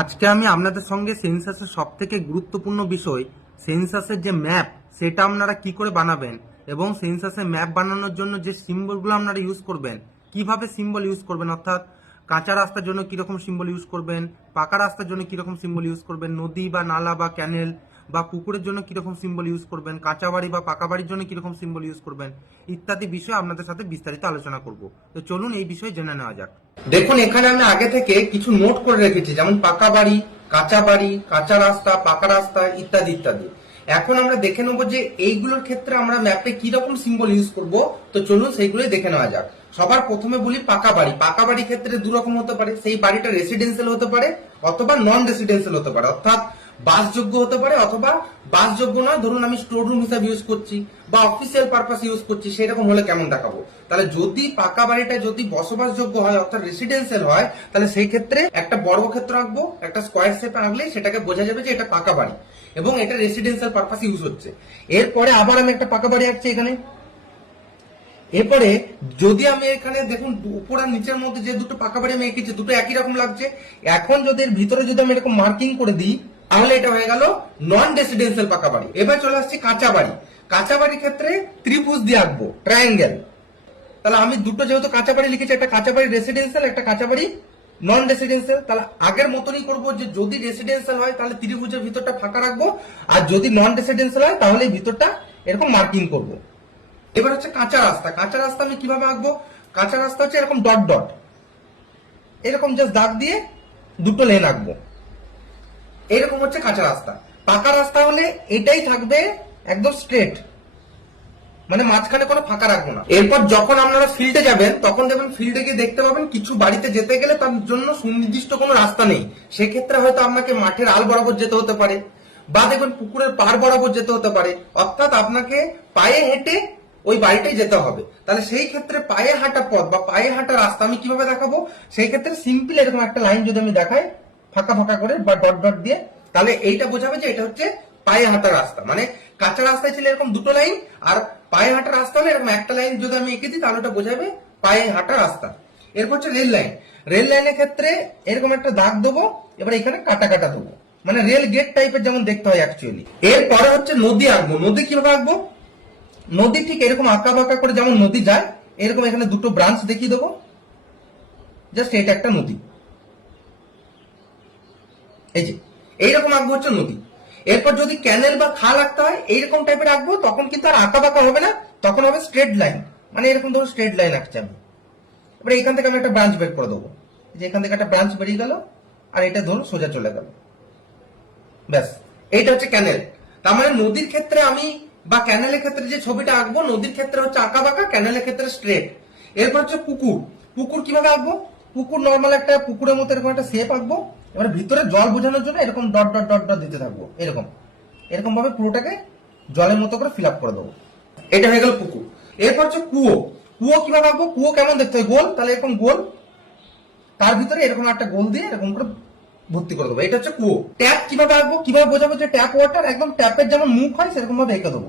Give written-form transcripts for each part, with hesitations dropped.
আজকে আমি আপনাদের সঙ্গে সেন্সাসের সবথেকে গুরুত্বপূর্ণ বিষয় সেন্সাসের যে ম্যাপ সেটা আপনারা কি করে বানাবেন এবং সেন্সাসের ম্যাপ বানানোর জন্য যে সিম্বলগুলো আপনারা ইউজ করবেন, কিভাবে সিম্বল ইউজ করবেন, অর্থাৎ কাঁচা রাস্তার জন্য কিরকম সিম্বল ইউজ করবেন, পাকা রাস্তার জন্য কিরকম সিম্বল ইউজ করবেন, নদী বা নালা বা ক্যানেল বা পুকুরের জন্য কিরকম সিম্বল ইউজ করবেন, কাঁচা বাড়ি বা পাকা বাড়ির জন্য কিরকম সিম্বল ইউজ করবেন ইত্যাদি বিষয়ে আপনাদের সাথে বিস্তারিত আলোচনা করব। তো চলুন এই বিষয়ে জেনে নেওয়া যাক। দেখুন, এখানে আমি আগে থেকে কিছু নোট করে রেখেছি, যেমন পাকা বাড়ি, কাঁচা রাস্তা, পাকা রাস্তা ইত্যাদি ইত্যাদি। এখন আমরা দেখে নেবো যে এইগুলোর ক্ষেত্রে আমরা ম্যাপে কি রকম সিম্বল ইউজ করব। তো চলুন সেইগুলোই দেখে নেওয়া যাক। সবার প্রথমে বলি পাকা বাড়ি। পাকা বাড়ির ক্ষেত্রে দু রকম হতে পারে, সেই বাড়িটা রেসিডেন্সিয়াল হতে পারে অথবা নন রেসিডেন্সিয়াল হতে পারে, অর্থাৎ বাসযোগ্য হতে পারে অথবা বাসযোগ্য নয়। ধরুন আমি স্টোর রুম হিসাবে ইউজ করছি বা অফিসিয়াল পারপাস ইউজ করছি, সেরকম হলে কেমন দেখাবো। তাহলে যদি পাকা বাড়িটা যদি বসবাসযোগ্য হয় অর্থাৎ রেসিডেন্সিয়াল হয়, তাহলে সেই ক্ষেত্রে একটা বর্গক্ষেত্র আঁকবো, একটা স্কোয়ার শেপ আঁকলে সেটাকে বোঝা যাবে যে এটা পাকা বাড়ি এবং এটা রেসিডেন্সিয়াল পারপাস ইউজ হচ্ছে। এরপরে আবার আমি একটা পাকা বাড়ি আঁকছি এখানে। এরপরে যদি আমি এখানে দেখুন উপর আর নিচের মধ্যে যে দুটো পাকা বাড়ি আমি এঁকেছি, দুটো একই রকম লাগছে। এখন যদি এর ভিতরে যদি আমি এরকম মার্কিং করে দিই, তাহলে এটা হয়ে গেল নন রেসিডেন্সিয়াল পাকা বাড়ি। এবার চলে আসছি কাঁচা বাড়ি। কাঁচা বাড়ির ক্ষেত্রে ত্রিভুজ দিয়ে আঁকবো, ট্রায়াঙ্গেল। তাহলে আমি দুটো যেহেতু কাঁচা বাড়ি লিখেছি, একটা কাঁচা বাড়ি রেসিডেন্সিয়াল, একটা কাঁচা বাড়ি নন রেসিডেন্সিয়াল। তাহলে আগের মতনই করবো, যে যদি রেসিডেন্সিয়াল হয় তাহলে ত্রিভুজের ভিতরটা ফাঁকা রাখবো, আর যদি নন রেসিডেন্সিয়াল হয় তাহলে এই ভিতরটা এরকম মার্কিং করবো। এবার হচ্ছে কাঁচা রাস্তা। কাঁচা রাস্তা আমি কিভাবে আঁকবো? কাঁচা রাস্তা হচ্ছে এরকম ডট ডট, এরকম জাস্ট দাগ দিয়ে দুটো লেন আঁকবো, এরকম হচ্ছে কাঁচা রাস্তা। পাকা রাস্তা হলে এটাই থাকবে একদম স্ট্রেট, মানে মাঝখানে কোনো ফাঁকা রাখবো না। এরপর যখন আপনারা ফিল্ডে যাবেন তখন দেখবেন ফিল্ডে গিয়ে দেখতে পাবেন কিছু বাড়িতে যেতে গেলে তার জন্য সুনির্দিষ্ট কোনো রাস্তা নেই। সেক্ষেত্রে হয়তো আপনাকে মাঠের আল বরাবর যেতে হতে পারে বা দেখবেন পুকুরের পাড় বরাবর যেতে হতে পারে, অর্থাৎ আপনাকে পায়ে হেঁটে ওই বাড়িটাই যেতে হবে। তাহলে সেই ক্ষেত্রে পায়ে হাঁটা পথ বা পায়ে হাঁটা রাস্তা আমি কিভাবে দেখাবো? সেই ক্ষেত্রে সিম্পল এরকম একটা লাইন যদি আমি দেখাই ফাঁকা ফাঁকা করে বা ডট ডট দিয়ে, তাহলে এইটা বোঝাবে যে এটা হচ্ছে পায়ে হাঁটা রাস্তা। মানে কাঁচা রাস্তায় ছিল এরকম দুটো লাইন, আর পায়ে হাঁটা রাস্তা হলে এরকম একটা লাইন যদি আমি এঁকে দিই তাহলে ওটা বোঝাবে পায়ে হাঁটা রাস্তা। এরপর হচ্ছে রেল লাইন। রেল লাইনের ক্ষেত্রে এরকম একটা দাগ দেবো, এবার এখানে কাটা কাটা দেবো, মানে রেল গেট টাইপের যেমন দেখতে হয় অ্যাকচুয়ালি। এরপরে হচ্ছে নদী আঁকবো। নদী কিভাবে আঁকবো? নদী ঠিক এরকম আঁকা বাঁকা করে যেমন নদী যায়, এরকম এখানে দুটো ব্রাঞ্চ দেখিয়ে দেবো, জাস্ট এটা একটা নদী, এই যে এইরকম আঁকবো হচ্ছে নদী। এরপর যদি ক্যানেল বা খাল আঁকতে হয় এইরকম টাইপের আঁকবো, তখন কিন্তু আর আঁকা বাঁকা হবে না, তখন হবে স্ট্রেট লাইন, মানে এরকম ধরো স্ট্রেট লাইন আঁকছি আমি। এবার এখান থেকে আমি একটা ব্রাঞ্চ বের করে দেবো, যে এখান থেকে একটা ব্রাঞ্চ বেরিয়ে গেল আর এটা ধরো সোজা চলে গেল, ব্যাস এইটা হচ্ছে ক্যানেল। তার মানে নদীর ক্ষেত্রে আমি বা ক্যানেলের ক্ষেত্রে যে ছবিটা আঁকবো, নদীর ক্ষেত্রে হচ্ছে আঁকা বাঁকা, ক্যানেলের ক্ষেত্রে স্ট্রেট। এরপর হচ্ছে পুকুর। পুকুর কিভাবে আঁকবো? পুকুর নর্মাল একটা পুকুরের মতো এরকম একটা শেপ আঁকবো, এবার ভিতরে জল বোঝানোর জন্য এরকম ডট ডট ডট ডট দিতে থাকবো, এরকম এরকম ভাবে পুরোটাকে জলের মতো করে ফিল আপ করে দেবো। এটা হয়ে গেল পুকুর। এরপর হচ্ছে কুয়ো। কুয়ো কিভাবে আঁকবো? কুয়ো কেমন দেখতে হয়? গোল, তাহলে এরকম গোল, তার ভিতরে এরকম একটা গোল দিয়ে এরকম করে ভর্তি করে দেবো, এটা হচ্ছে কুয়ো। ট্যাপ কিভাবে আঁকবো? কিভাবে বোঝাবো যে ট্যাপ ওয়াটার? একদম ট্যাপের যেমন মুখ হয় সেরকম ভাবে এঁকে দেবো,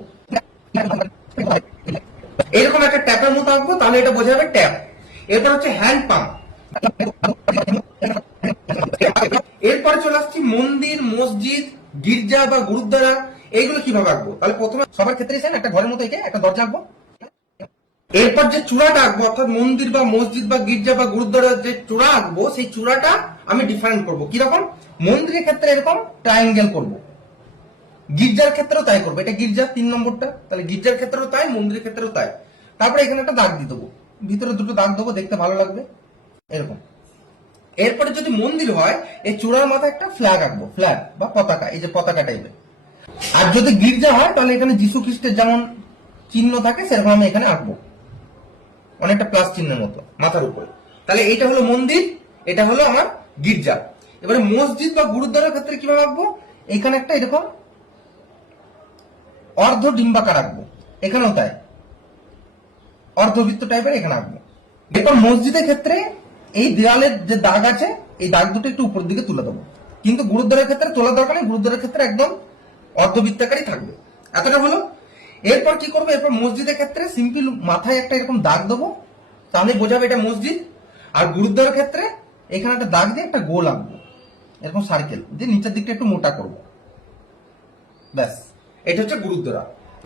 এরকম একটা ট্যাপের মতো আঁকবো, তাহলে এটা বোঝাবে ট্যাপ। এরপর হচ্ছে হ্যান্ড পাম্প। এরপরে চলে আসছি মন্দির, মসজিদ, গির্জা বা গুরুদ্বারা, এইগুলো কিভাবে আঁকবো? তাহলে প্রথমে সবার ক্ষেত্রে একটা ঘরের মতো এঁকে একটা দরজা আঁকবো। এরপর যে চূড়াটা আঁকবো, অর্থাৎ মন্দির বা মসজিদ বা গির্জা বা গুরুদ্বারার যে চূড়া আঁকবো, সেই চূড়াটা আমি ডিফারেন্ট করবো। কিরকম? মন্দিরের ক্ষেত্রে এরকম ট্রায়াঙ্গেল করবো, গির্জার ক্ষেত্রেও তাই করবো, এটা গির্জার 3 নম্বরটা, তাহলে গির্জার ক্ষেত্রেও তাই, মন্দিরের ক্ষেত্রেও তাই। তারপরে এখানে একটা দাগ দিয়ে দেবো, ভিতরে দুটো দাগ দেবো, দেখতে ভালো লাগবে এরকম। এরপরে যদি মন্দির হয়, এই চূড়ার মাথায় একটা ফ্ল্যাগ আঁকবো, ফ্ল্যাগ বা পতাকা, এই যে পতাকা টাইপের। আর যদি গির্জা হয় তাহলে এখানে যীশু খ্রিস্টের যেমন চিহ্ন থাকে সেরকম আমি এখানে আঁকবো, অনেকটা প্লাস চিহ্নের মতো মাথার উপরে। তাহলে এইটা হলো মন্দির, এটা হলো আমার গির্জা। এবারে মসজিদ বা গুরুদ্বারের ক্ষেত্রে কিভাবে আঁকবো? এখানে একটা এরকম অর্ধ ডিম্বাকার আঁকবো, এখানেও তাই অর্ধবৃত্ত টাইপের এখানে আঁকবো। এরপর মসজিদের ক্ষেত্রে এই দেওয়ালের যে দাগ আছে, এই দাগ দুটো একটু উপরের দিকে তুলে দেবো, কিন্তু গুরুদ্বারের ক্ষেত্রে তোলার দরকার নেই, গুরুদ্বারের ক্ষেত্রে একদম অর্ধবৃত্তাকারই থাকবে। এতটা হলো। এরপর কি করবো? এরপর মসজিদের ক্ষেত্রে সিম্পল মাথায় একটা এরকম দাগ দেবো, তাহলে বোঝাবে এটা মসজিদ। আর গুরুদ্বারের ক্ষেত্রে এখানে একটা দাগ দিয়ে একটা গোল আঁকবো, এরকম সার্কেল দিয়ে নিচের দিকটা একটু মোটা করব, ব্যাস। এটা হচ্ছে গুরুদ্বারা।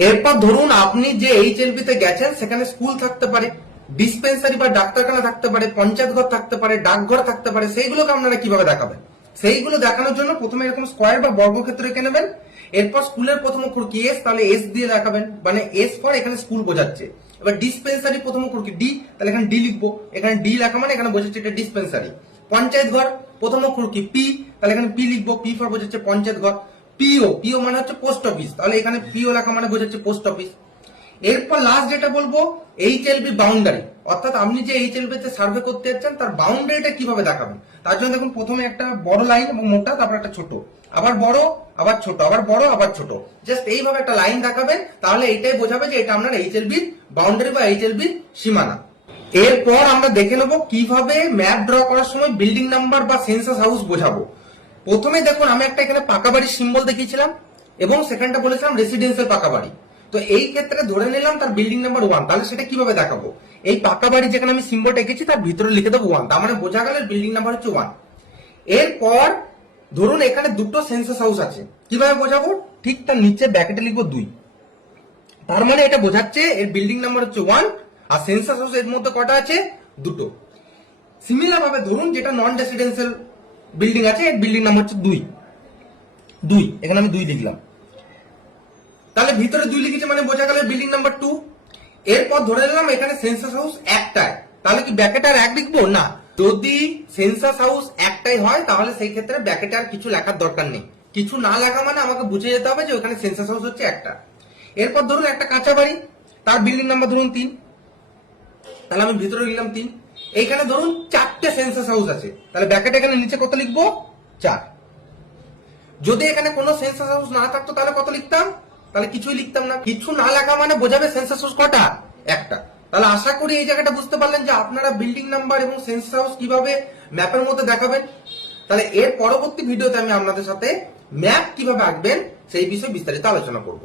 এরপর ধরুন আপনি যে এইচএলবি তে গেছেন, সেখানে স্কুল থাকতে পারে, ডিসপেন্সারি বা ডাক্তারখানা থাকতে পারে, পঞ্চায়েত ঘর থাকতে পারে, ডাকঘর থাকতে পারে। সেইগুলোকে আপনারা কিভাবে দেখাবেন? সেইগুলো দেখানোর জন্য প্রথমে এরকম স্কোয়ার বা বর্গক্ষেত্র এঁকে নেবেন। এরপর স্কুলের প্রথম অক্ষর কি এস, তাহলে এস দিয়ে দেখাবেন, মানে এস ফর এখানে স্কুল বোঝাচ্ছে। এবার ডিসপেন্সারি প্রথম অক্ষর কি ডি, তাহলে এখানে ডি লিখবো, এখানে ডি লেখা মানে এখানে বোঝাচ্ছে এটা ডিসপেন্সারি। পঞ্চায়েত ঘর প্রথম অক্ষর কি পি, তাহলে এখানে পি লিখবো, পি ফর বোঝাচ্ছে পঞ্চায়েত ঘর। পিও, পিও মানে হচ্ছে পোস্ট অফিস, তাহলে এখানে পিও লেখা মানে বোঝাচ্ছে পোস্ট অফিস। এরপর লাস্ট যেটা বলবো এইচএলবি বাউন্ডারি, অর্থাৎ আপনি যে এইচএলবি তে সার্ভে করতে যাচ্ছেন তার বাউন্ডারিটা কিভাবে দেখাবেন। তার জন্য দেখুন প্রথমে একটা বড় লাইন এবং মোটা, তারপর একটা ছোট, আবার বড় আবার ছোট, আবার বড় আবার ছোট, জাস্ট এইভাবে একটা লাইন দেখাবেন। তাহলে এইটাই বোঝাবে যে এটা আপনার এইচএলবির বাউন্ডারি বা এইচএলবির সীমানা। এরপর আমরা দেখে নেবো কিভাবে ম্যাপ ড্র করার সময় বিল্ডিং নাম্বার বা সেন্সাস হাউস বোঝাবো। প্রথমে দেখুন আমি একটা এখানে পাকা বাড়ির সিম্বল দেখিয়েছিলাম এবং সেখানটা বলেছিলাম রেসিডেন্সিয়াল পাকা বাড়ি। তো এই ক্ষেত্রে ধরে নিলাম তার বিল্ডিং নাম্বার 1, তাহলে সেটা কিভাবে দেখাবো? এই পাকা বাড়ি যেখানে আমি সিম্বলটা এঁকেছি তার ভিতরে লিখে দেবো 1, তার মানে বোঝা গেল বিল্ডিং নাম্বার হচ্ছে 1। এরপর ধরুন এখানে দুটো সেন্সাস হাউস আছে, কিভাবে বোঝাবো? ঠিক তার নিচে ব্র্যাকেটে লিখবো 2, তার মানে এটা বোঝাচ্ছে এর বিল্ডিং নাম্বার হচ্ছে 1 আর সেন্সাস হাউস এর মধ্যে কটা আছে? দুটো। সিমিলার ভাবে ধরুন যেটা নন রেসিডেন্সিয়াল বিল্ডিং আছে এর বিল্ডিং নাম্বার হচ্ছে 2, এখানে আমি 2 লিখলাম, তাহলে ভিতরে 2 লিখেছে মানে বোঝা গেল বিল্ডিং নাম্বার 2। এরপর ধরে নিলাম এখানে সেন্সাস হাউস একটাই, তাহলে কি ব্র্যাকেটে আর 1 লিখবো? না, যদি সেন্সাস হাউস একটাই হয় তাহলে সেই ক্ষেত্রে ব্র্যাকেটে আর কিছু লেখার দরকার নেই। কিছু না লেখা মানে আমাকে বুঝে যেতে হবে যে ওখানে সেন্সাস হাউস হচ্ছে একটা। এরপর ধরুন একটা কাঁচা বাড়ি, তার বিল্ডিং নাম্বার ধরুন 3, তাহলে আমি ভিতরে লিখলাম 3। এইখানে ধরুন 4টে সেন্সাস হাউস আছে, তাহলে ব্র্যাকেটে এখানে নিচে কত লিখবো? 4। যদি এখানে কোনো সেন্সাস হাউস না থাকতো তাহলে কত লিখতাম? তাহলে কিছুই লিখতাম না। কিছু না লেখা মানে বোঝাবে সেন্সাস হাউস কটা? একটা। তাহলে আশা করি এই জায়গাটা বুঝতে পারলেন যে আপনারা বিল্ডিং নাম্বার এবং সেন্সাস হাউস কিভাবে ম্যাপের মধ্যে দেখাবেন। তাহলে এর পরবর্তী ভিডিওতে আমি আপনাদের সাথে ম্যাপ কিভাবে আঁকবেন সেই বিষয়ে বিস্তারিত আলোচনা করব।